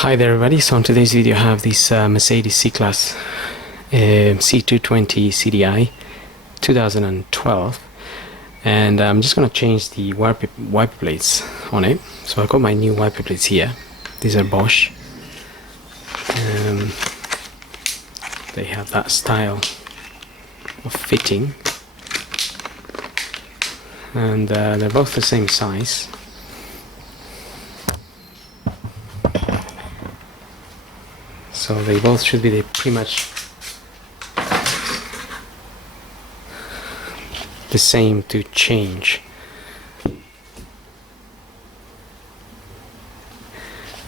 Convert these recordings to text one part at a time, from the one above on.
Hi there everybody, so in today's video I have this Mercedes C-Class C220 CDI 2012, and I'm just going to change the wiper plates on it. So I've got my new wiper plates here. These are Bosch. They have that style of fitting, and they're both the same size. So they both should be pretty much the same to change.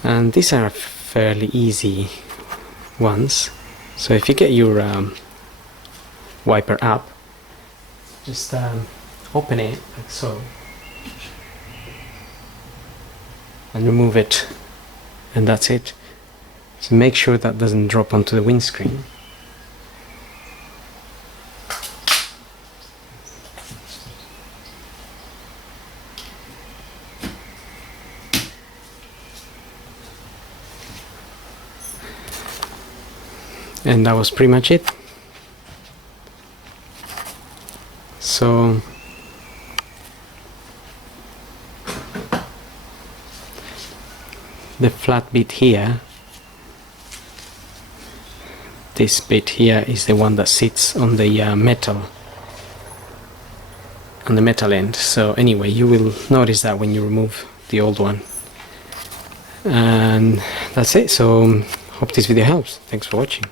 And these are fairly easy ones. So if you get your wiper up, just open it like so and remove it, and that's it. So make sure that doesn't drop onto the windscreen. And that was pretty much it. So the flat bit here, this bit here is the one that sits on the metal, on the metal end. So anyway, you will notice that when you remove the old one. And that's it. So hope this video helps. Thanks for watching.